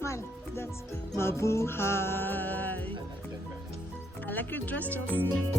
Smile. That's mabuhay. I like your dress, Josie.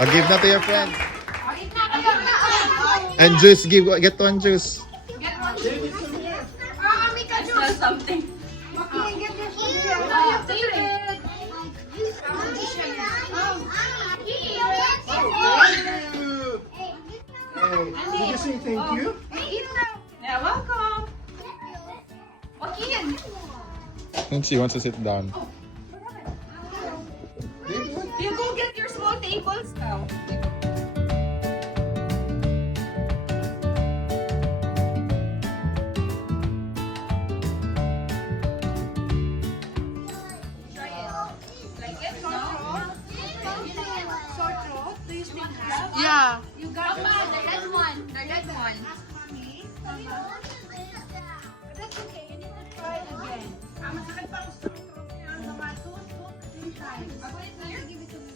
I'll give that to your friend. And juice, get one juice. Something. Did you say thank you? Yeah, welcome. Joaquin. And she wants to sit down. You go get your small tables now. Try it. Like it, no? Sore throat? Do you still have? Yeah. You got the red one. The red one. That's okay. You need to try it again. Masakit pa ang sore throat niya. Mga 2-3 times. Ako rin na. Give it to me.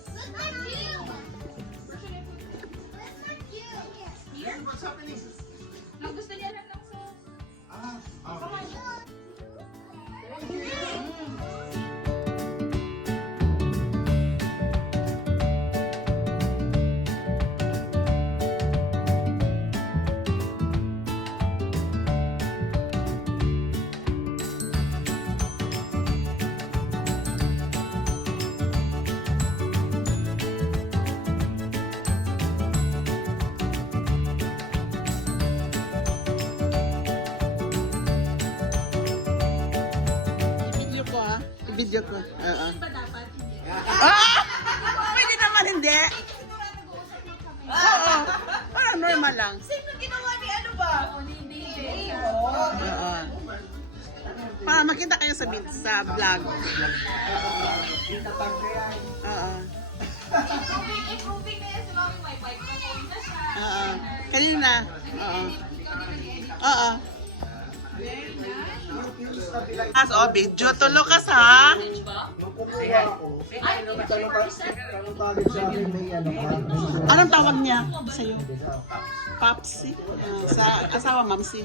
Here? What's happening? Gusto niya lang ng soup. Video ko. Pwede naman hindi. Oo. Parang normal lang. Sino ginawa ni ano ba? Ni DJ. Oo. Para makita kayo sa vlog. Oo. Improving na yan si Mami. May microphone na siya. Oo. Kanina. Oo. Oo. As video, tulo ka sa? Anong tawag niya sa'yo? Popsi? Sa asawa, Mamsi?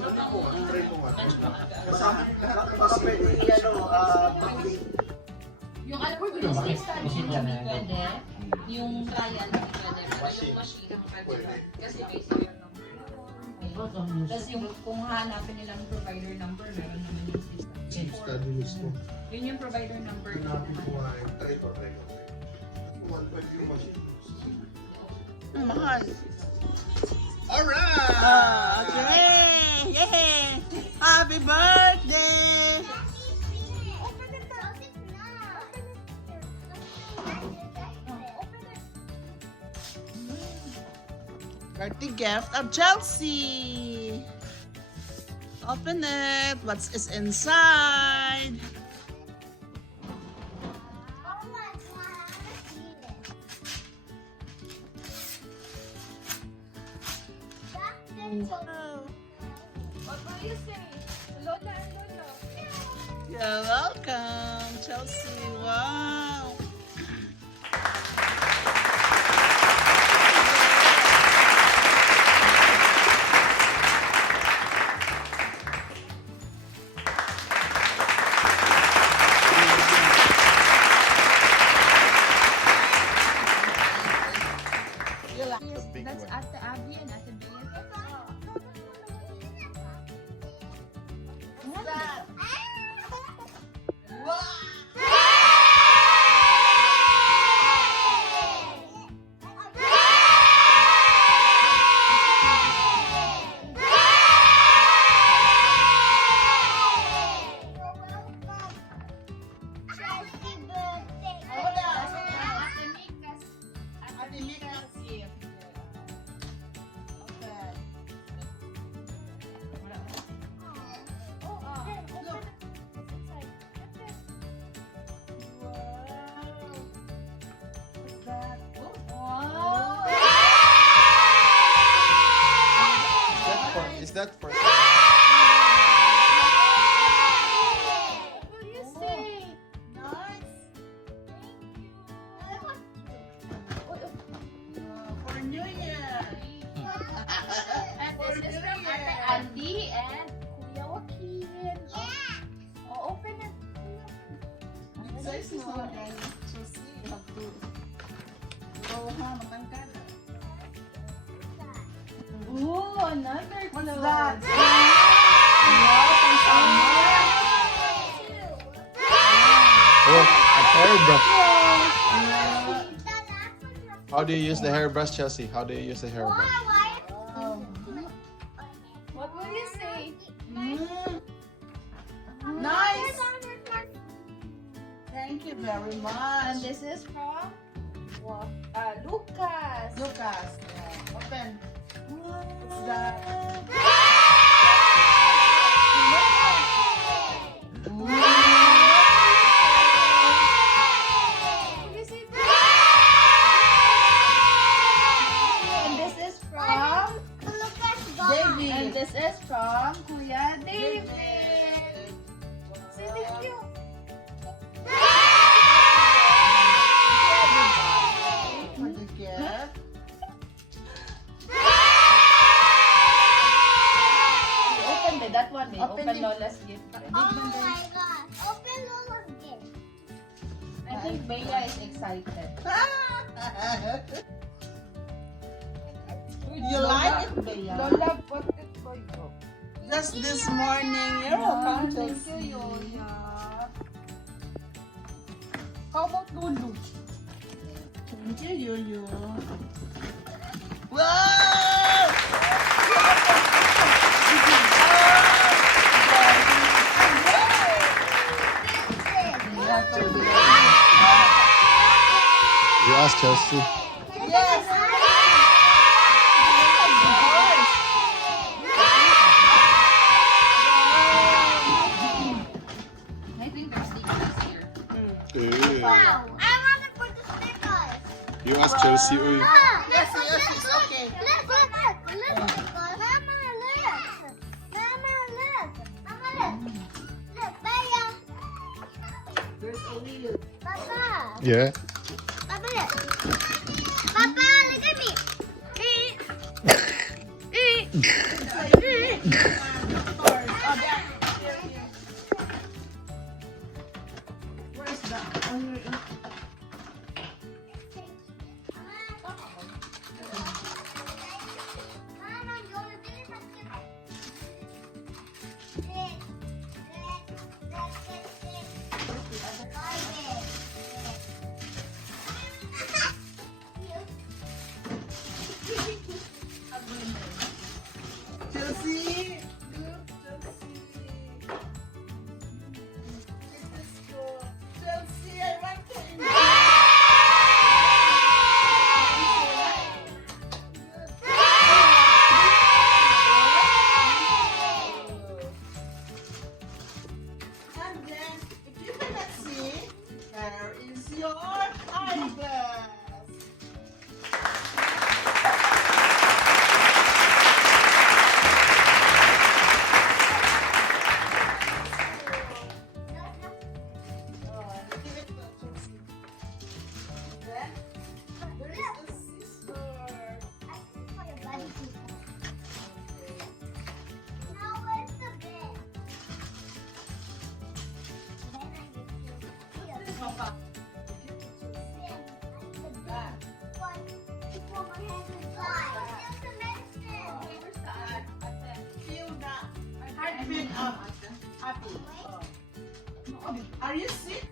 Yung alam mo, yung space study hindi pwede. Yung trial hindi pwede. Pero yung machine pwede. Kasi may serial number. Tapos yung kung hanapin nilang provider number, meron naman yung system. Study mismo. Yun yung provider number. Hanapin ko nga eh. Try ko. 1.5 yung machine. Mahal. Alright! Okay! Yay! Happy birthday! Birthday gift of Chelsea. Open it. What is inside? What will you say? Lola and Lola. You're welcome, Chelsea. Wow. Big That's one. Ate Abby and Ate Bea. What's that? Ate Mika's gift. Okay. Look. What's that? Is that for? What will you say? Nice. For New Year. And this is from Ate Andy and Kuya Joaquin. Oh, open it. It says it's not ready. So see, you have to go home and cut it. Ooh, another What's clothes. that? Wow, pang summer. Oh, a hairbrush. Yeah. How do you use the hairbrush, Chelsea? How do you use the hairbrush? What will you say? Mm. Nice. Thank you very And much. this is from Lucas. Lucas. Yeah. Open. What's that? Will you say that? And this is from David. And this is from Kuya David. Say thank you. For the gift. Open that one. Open Open it. Lola's gift. I think Bea is excited. You like it, Bea? Lola, put it for you. Just this morning. You're welcome, Thank Chelsea. you, Yoya. How about Lulu? Thank you, Yo-Yo. Wow! You ask Chelsea. Yes! I think there's stickers here. You ask Chelsea. Uy. Yes, yes, it's okay. There's a wheel. Yeah. Papa, look at me. Where's that? On your... your eyeglass. Give it to Josie. Then, there is a scissor. Papa. Feel that heart rate up. Happy. Are you sick?